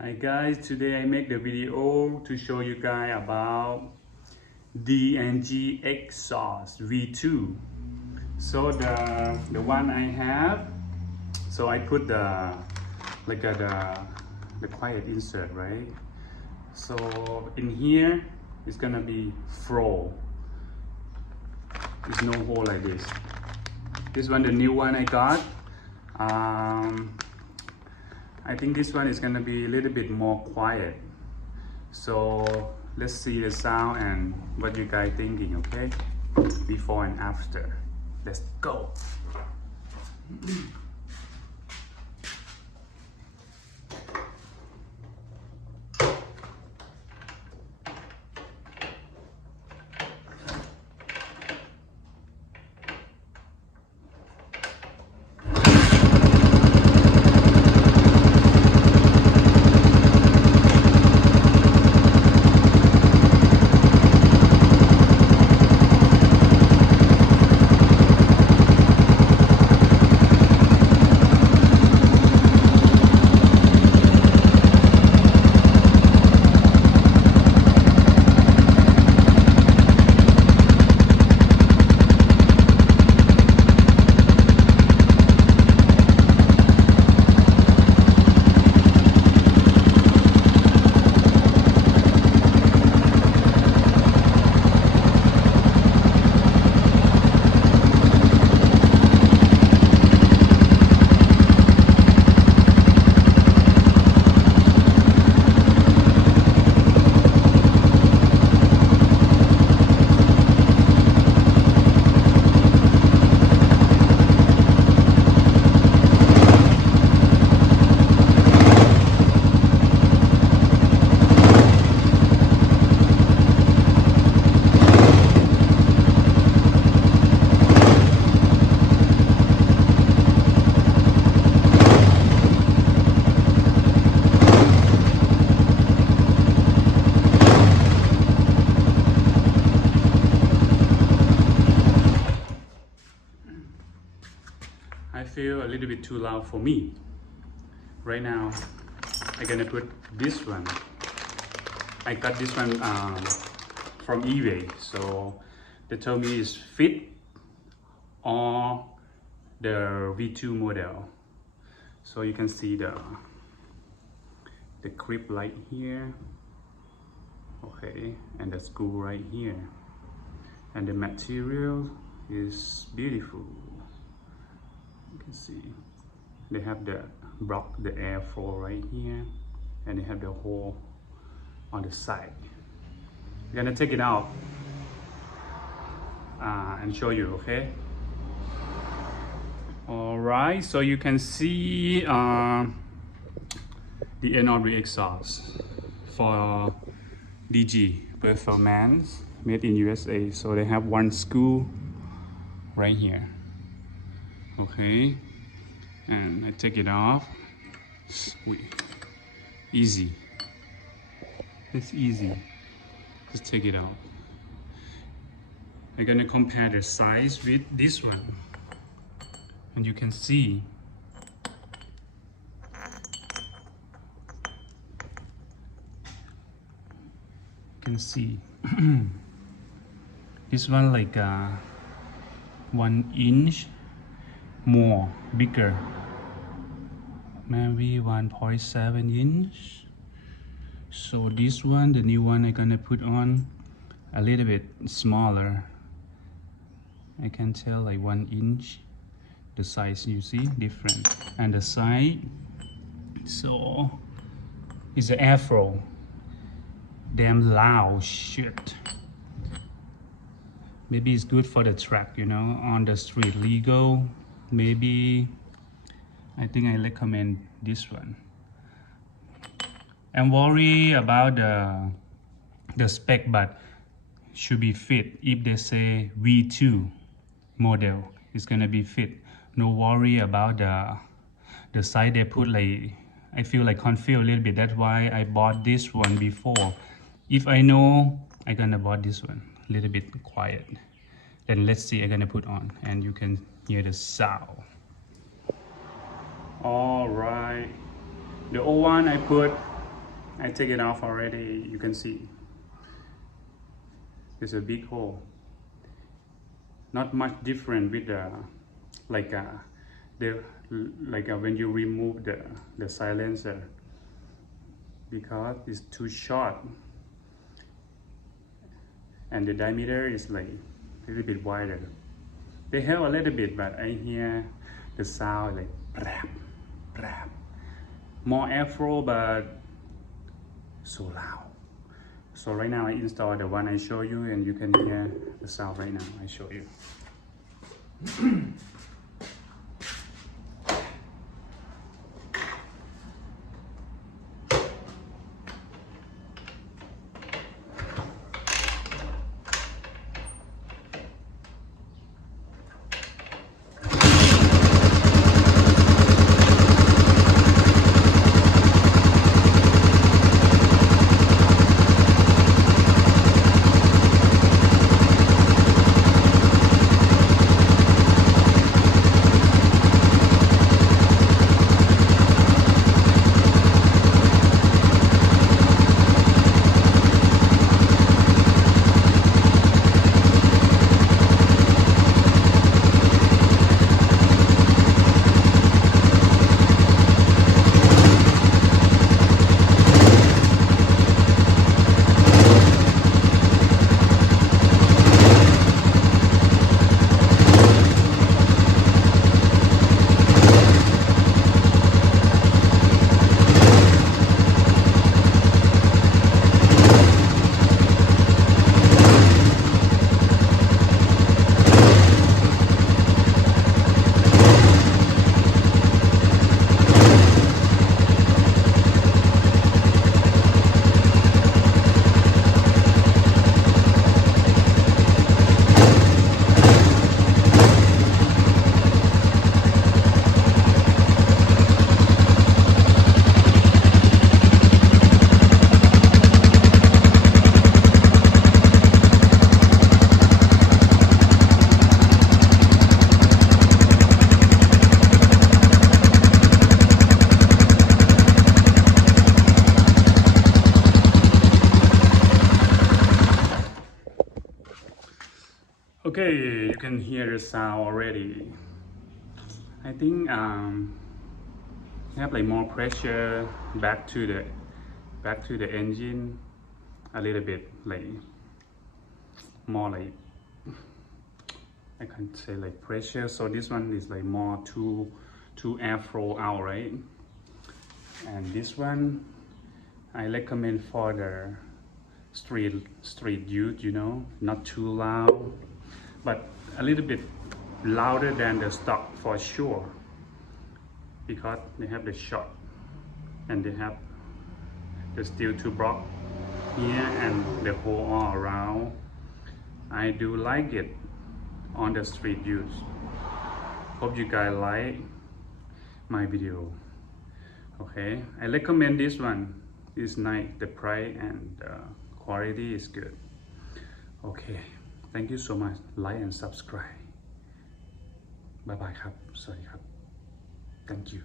Hi guys, today I make the video to show you guys about DNG exhaust V2. So the one I have, so I put the the quiet insert, right? So in here it's gonna be flow. There's no hole like this. This one, the new one I got. I think this one is gonna be a little bit more quiet. So let's see the sound and what you guys thinking, okay? Before and after. Let's go. I feel a little bit too loud for me. Right now, I'm gonna put this one. I got this one from eBay. So they told me it's fit on the V2 model. So you can see the grip right here. Okay, and the screw right here. And the material is beautiful. You can see they have the block the airflow right here, and they have the hole on the side. I'm gonna take it out and show you, okay? All right, so you can see the NR exhaust for DG Performance, made in USA. So they have one screw right here. Okay, and I take it off. Easy. It's easy. Just take it off. I'm gonna compare the size with this one, and you can see this one like 1 inch more bigger, maybe 1.7 inch. So this one, the new one, I'm gonna put on a little bit smaller. I can tell like 1 inch. The size, you see, different. And the side, so it's an airflow. Damn loud shit. Maybe it's good for the track, you know, on the street, legal. Maybe I think I recommend this one. I'm worried about the spec, but should be fit. If they say V2 model, it's gonna be fit. No worry about the size they put. Like I feel like confused a little bit. That's why I bought this one before. If I know, I'm gonna bought this one a little bit quiet. Then let's see. I'm gonna put on, and you can hear the sound. All right, the old one I put I take it off already. You can see there's a big hole. Not much different with the when you remove the silencer, because it's too short and the diameter is like a little bit wider. They help a little bit, but I hear the sound like brap, brap. More airflow, but so loud. So right now I install the one I show you, and you can hear the sound right now. I show you. Okay, you can hear the sound already. I think have like more pressure back to the engine a little bit, like more like, I can't say like pressure. So this one is like more to airflow out, right? And this one I recommend for the street use, you know, not too loud, but a little bit louder than the stock for sure, because they have the shot and they have the steel two block here and the hole all around. I do like it on the street use. Hope you guys like my video. Okay, I recommend this one. It's nice, the price and quality is good. Okay, thank you so much. Like and subscribe. Bye bye ครับ สวัสดีครับ Thank you